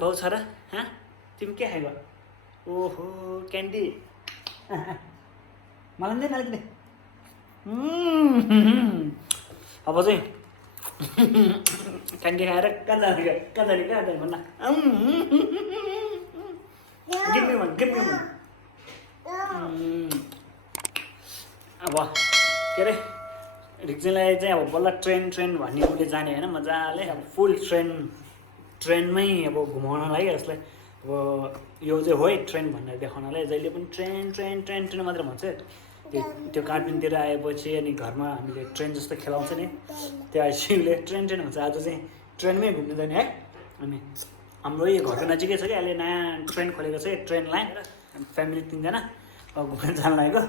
भाउ छ र तिमी के खाइगयो ओहो क्यान्डी मलाई दिँदैन अलिकति अब चाहिँ क्यान्डी खाएर कहाँ जाने भन्न गिभ मी वन अब के अरे रिक्सनलाई चाहिँ अब बल्ल ट्रेन भन्ने उसले जाने होइन मजाले अब फुल ट्रेनमै अब घुमाउनलाई यसलाई अब यो चाहिँ हो है ट्रेन भनेर देखाउनलाई जहिले पनि ट्रेन मात्र भन्छ त्यो कार्टुनतिर आएपछि अनि घरमा हामीले ट्रेन जस्तो खेलाउँछ नि त्यो आएपछि उसले ट्रेन भन्छ आज चाहिँ ट्रेनमै घुम्नु जाने है अनि हाम्रो यो घरको नजिकै छ कि अहिले नयाँ ट्रेन खोलेको छ ट्रेन लाइन फ्यामिली 3 जना घुम्न जान लागेको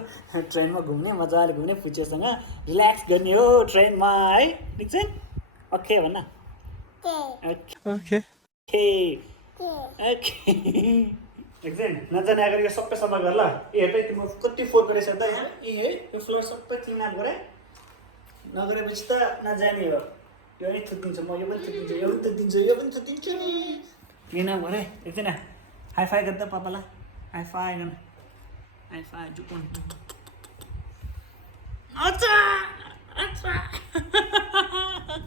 ट्रेनमा घुम्ने मजाले घुम्ने पुचेसँग रिल्याक्स गर्ने हो ट्रेनमा है रिक्सन ओके भन्न ओके रिक्सन नजाने अगाडि यो सबै सफा गर ल हेर्दै तिम्रो कति फोहोर गरेछ त यहाँ है यो फ्लोर सबै क्लिन अप गरे नगरेपछि त नजाने हो यो पनि थुकिदिन्छु म यो पनि थुकिदिन्छु क्लिन अप गरे रिक्सन हाई फाई गर्दा पापालाई हाई फाई गर्न हाई फाई जुकुन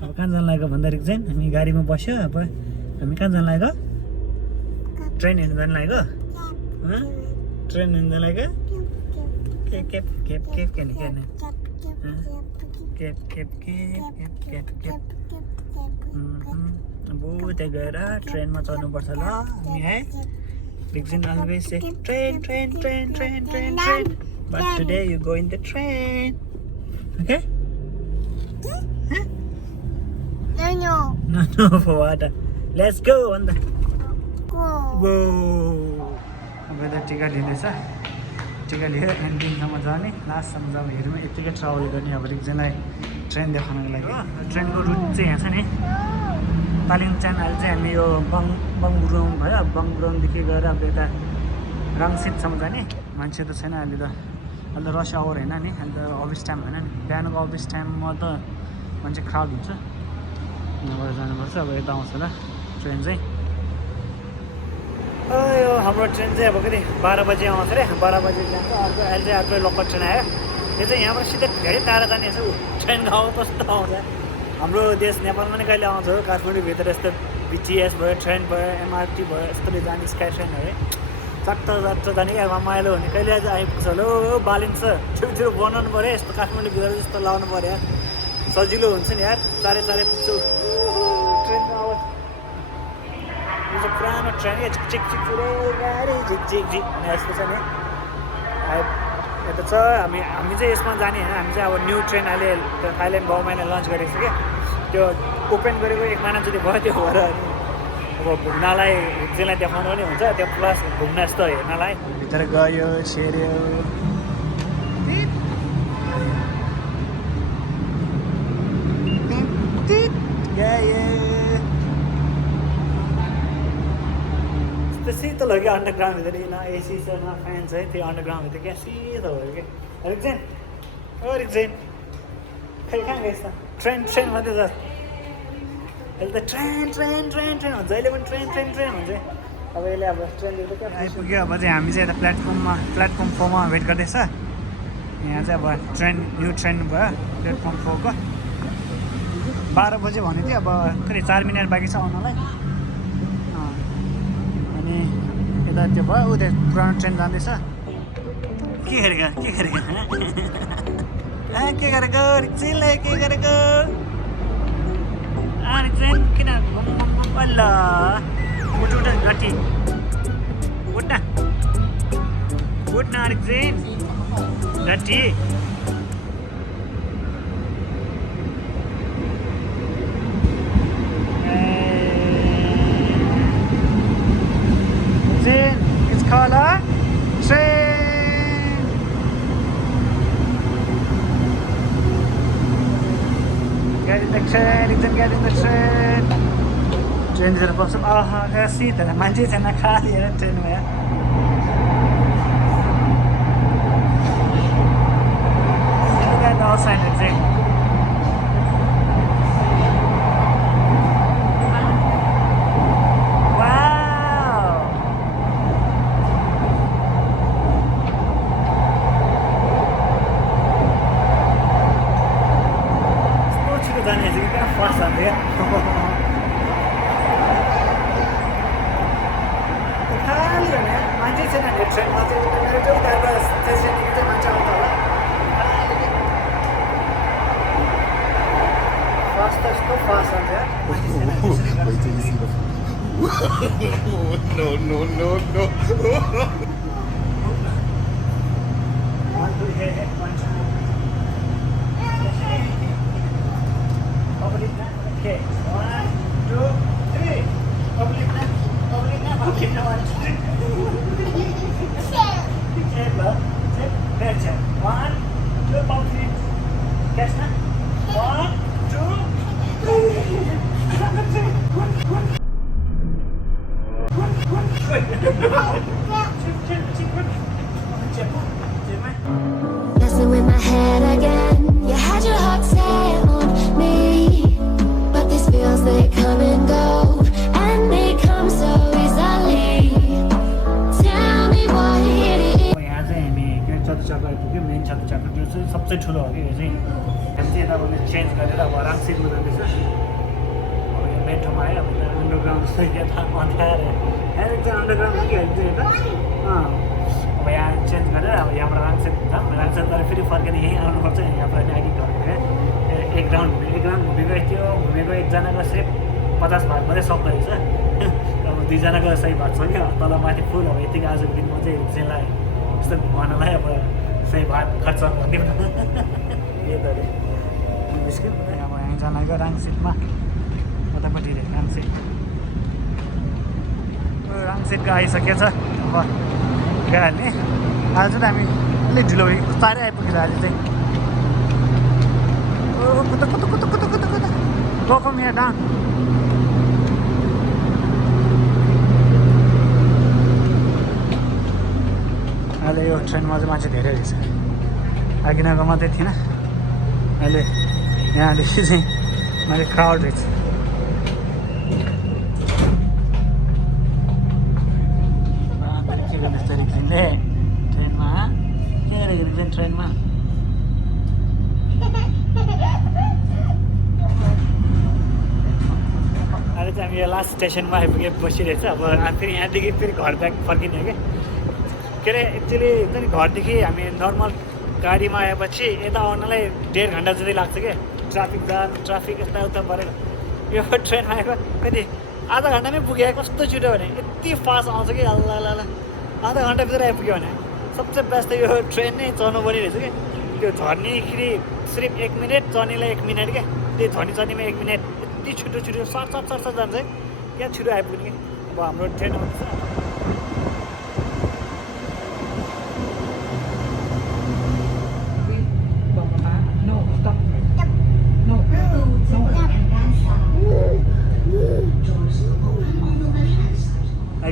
अब कहाँ जान लागेको भन्दा रिक्सन हामी गाडीमा बस्यो अब हामी कहाँ जान लागेको ट्रेन हेर्नु जान लागेको ट्रेन हेर्नु जान लागेको अब त्यहाँ गएर ट्रेनमा चढ्नुपर्छ ल हामी है Vixen always say train. But today you go in the train. Okay? Huh? No. No, for what? Let's go on the. Go. अब त टिकट लिँदैछ टिकट लिएर एन्डिङसम्म जाने लास्टसम्म जाने हेरौँ यत्तिकै ट्राभल गर्ने अब रिक्सनलाई ट्रेन देखाउनको लागि ट्रेनको रुट चाहिँ यहाँ छ नि तालिङचान अहिले चाहिँ हामी यो बङब्रुङ भयो बङब्रुङदेखि गएर अब यता राङसितसम्म जाने मान्छे त छैन अहिले त अन्त रस आवर होइन नि अन्त अफिस टाइम होइन नि बिहानको अफिस टाइममा त मान्छे क्राउड हुन्छ यहाँबाट जानुपर्छ अब यता आउँछ ल ट्रेन चाहिँ यो हाम्रो ट्रेन चाहिँ अब कति 12 बजी आउँछ अरे 12 बजी जान्छ अर्को अहिले चाहिँ अर्को लोकल ट्रेन आयो यो चाहिँ यहाँबाट सिधै धेरै टाढा जाने यसो ट्रेन गाउँ कस्तो आउँछ हाम्रो देश नेपालमा नै कहिले आउँछ काठमाडौँभित्र यस्तो बिटिएस भयो ट्रेन भयो एमआरटी भयो यस्तोले जाने स्काई ट्रेन है चट्ट जाने क्या रमाइलो हुने कहिले आज आइपुग्छ ल बालिन्छ छेउ बनाउनु पऱ्यो यस्तो काठमाडौँभित्र जस्तो लाउनु पऱ्यो सजिलो हुन्छ नि यार चारै पुग्छु ट्रेनको आवाज यो चाहिँ पुरानो ट्रेन क्या झिक पुरै गाडी झिक यस्तो छ नि यता छ हामी चाहिँ यसमा जाने होइन हामी चाहिँ अब न्यू ट्रेन अहिले थाइल्यान्ड गभर्मेन्टले लन्च गरेको छ क्या त्यो ओपन गरेको 1 महिना जति भयो त्यो भएर अनि अब घुम्नलाई हिज्जेलाई देखाउनु पनि हुन्छ त्यो प्लस घुम्न यस्तो हेर्नलाई भित्र गयो सेर्यो त्यस्तो शीतल हो क्या अन्डरग्राउन्डभित्र न एसी छ न फ्यान छ है त्यो अन्डरग्राउन्डभित्र क्या शीतल भयो क्या रिक्सन खै कहाँ गएछ त ट्रेन मात्रै छ अहिले त ट्रेन भन्छ अहिले पनि ट्रेन भन्छ अब यसले अब ट्रेन क्या आइपुग्यो अब चाहिँ हामी चाहिँ यता प्लेटफर्म 4 मा वेट गर्दैछ यहाँ चाहिँ अब न्यू ट्रेन भयो प्लेटफर्म 4 को 12 बजे भनेको थियो अब कति 4 मिनट बाँकी छ आउनलाई अनि यता त्यो भयो उता पुरानो ट्रेन जाँदैछ के गरेको रिक्सनले के गरेको रिक्सन किन बल्ल उठ घटी उठ्न रिक्सन घटी It's called a train. Get in the train, get in the train. Train is going to pass. There's a seat. Man, it's in a car here. Train में. Look at the outside the train. Wow. No, no, no, no. One, two, here, one, two. Oblique na. Okay. One, two, three. Oblique na. Oblique na. Oblique na. One, two, three. Check, love. Check. There, check. One, two, three. Catch na. One, two, three. Messing with my head again. You had your heart set on me, but these feels they come and go, and they come so easily. Tell me what it is. यहाँ चाहिँ हामी के चतुचाको आइपुग्यो main चतुचाको त्यो चाहिँ सबसे ठुलो हो कि यो चाहिँ हामी चाहिँ यताबाट चेन्ज गरेर अब राङसिटमा जाँदैछ अब यो मेन ठाउँमा आयो अब यता अन्डरग्राउन्ड चाहिँ यता अन्धाएर यहाँ चाहिँ अन्डरग्राउन्ड कि अहिले चाहिँ यता अब यहाँ चेन्ज गरेर अब यहाँबाट राङसिट जाऊँ राङसिट गरेर फेरि फर्केर यहीँ आउनुपर्छ यहाँबाट आइडी घुमेँ एक राउन्ड घुमेको थियो घुमेको एकजनाको सिर्फ 50 भाग मात्रै सक्दो रहेछ अब दुईजनाको सही भाग सक्यो तल माथि फुल अब यतिको आजको दिनमा चाहिँ हुसेलाई यस्तो घुमाउनलाई अब सही भाग खर्च भन्ने यो त अरे निस्क्यो अब यहाँ जनाको राङसिटमा उतापट्टि राङसिट राङसिटको आइसकेछ अब गइहाल्ने आज चाहिँ हामी अलिक ढिलो भयो चाँडै आइपुगेछ आज चाहिँ कुदा कुदा कुदा कुदा कुदा कुदा गो फ्रम हियर डाउन अहिले यो ट्रेनमा चाहिँ मान्छे धेरै रहेछ अघिनाको मात्रै थिएन अहिले यहाँदेखि चाहिँ माथि क्राउड रहेछ के गर्ने यस्तो रिक्सिनले ट्रेनमा के गरेको रिक्सिन ट्रेनमा अहिले चाहिँ हामी यो लास्ट स्टेसनमा आइपुगे बसिरहेछ अब फेरि यहाँदेखि फेरि घर ब्याक फर्किने हो के अरे एक्चुअली हुन्छ नि घरदेखि हामी नर्मल गाडीमा आएपछि यता आउनलाई 1.5 घन्टा जति लाग्छ क्या ट्राफिक जाम ट्राफिक यताउता परेर यो ट्रेन आएको कति आधा घन्टामै पुग्यो कस्तो छिटो भने यति फास्ट आउँछ कि अल्ला अल्ला आधा घन्टाभित्र आइपुग्यो भने सबसे बेस्ट त यो ट्रेन नै चढ्नु पर्ने रहेछ कि त्यो झर्नेखेरि सिर्फ 1 मिनट चढ्नेलाई 1 मिनट क्या त्यो झर्ने चढ्नेमा 1 मिनट यति छिटो छिटो सट सट सट सट जान्छ है क्या छिटो आइपुग्ने कि अब हाम्रो ट्रेन आउँदैछ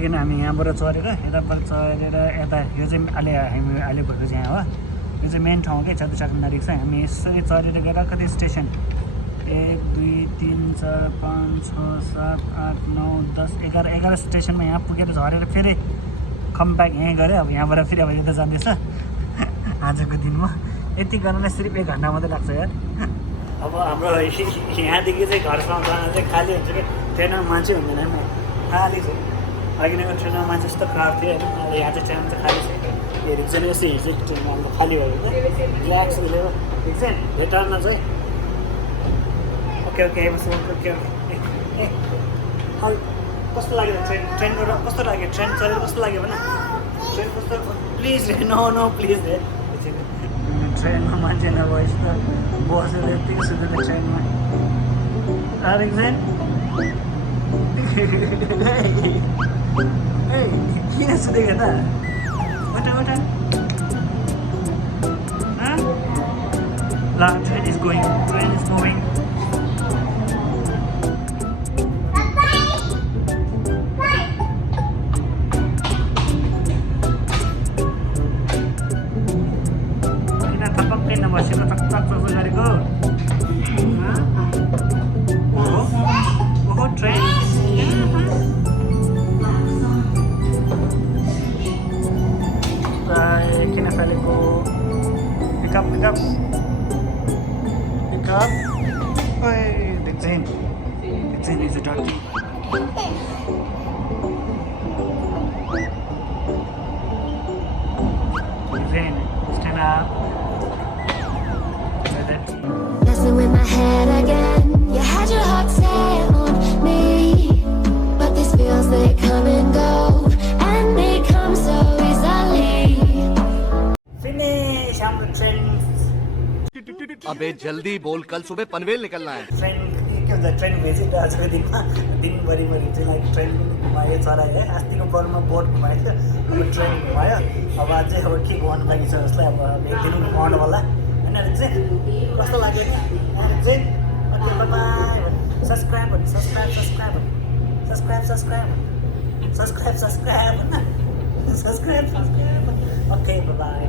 किन हामी यहाँबाट चढेर यताबाट चढेर यता यो चाहिँ हामी अहिले भएको चाहिँ यहाँ हो यो चाहिँ मेन ठाउँ क्या चतुचाको नारिक छ हामी यसरी चढेर गएर कति स्टेसन 1 2 3 4 5 6 7 8 9 10 11 स्टेसनमा यहाँ पुगेर झरेर फेरि कम ब्याक यहीँ गऱ्यो अब यहाँबाट फेरि अब यता जाँदैछ आजको दिनमा यति गर्नलाई सिर्फ 1 घन्टा मात्रै लाग्छ यार अब हाम्रो यहाँदेखि चाहिँ घरसम्म जान चाहिँ खाली हुन्छ कि ट्रेनमा मान्छे हुँदैन खाली छ अघिको ट्रेनमा मान्छे यस्तो क्राउड थियो होइन अब यहाँ चाहिँ ट्रेनमा चाहिँ खाली छ हेरेको चाहिँ यस्तो हिँड्छ ट्रेनमा अन्त खाली भयो रिल्याक्स लियो ठिक छ भेटारमा चाहिँ ओके ओके ओके ए कस्तो लाग्यो ट्रेनको कस्तो लाग्यो ट्रेन चलेर कस्तो लाग्यो भने ट्रेन कस्तो प्लिज रे नो नो प्लिज रे ट्रेनमा मान्छे नभए यस्तो बसेर यत्तिकै सुत्दैन ट्रेनमा अरे किन सुतेको त उठा उठा ल train is going train is moving किन थपक्कै नबसेर टक टक गरेको ओहो ट्रेन किन फालेको pickup pickup pickup the train is a dirty train stand up Messing with my head again. You had your heart set on me, but these feels they come हाम्रो ट्रेन अबे जल्दी बोल, कल सुबह पनवेल निकलना है। Train के भन्छ train visit आजको दिनमा दिनभरि चाहिँ ट्रेन पनि घुमायो चरायो है। अस्तिको बलमा बोट घुमाएको थियो, अब ट्रेन घुमायो। अब अझै अब के गर्नु लागि छ जसलाई अब एक दिन घुमाउनु होला होइन। चाहिँ कस्तो लाग्यो नि चाहिँ ओके बाई सब्सक्राइब भन्नु सब्सक्राइब ओके बाई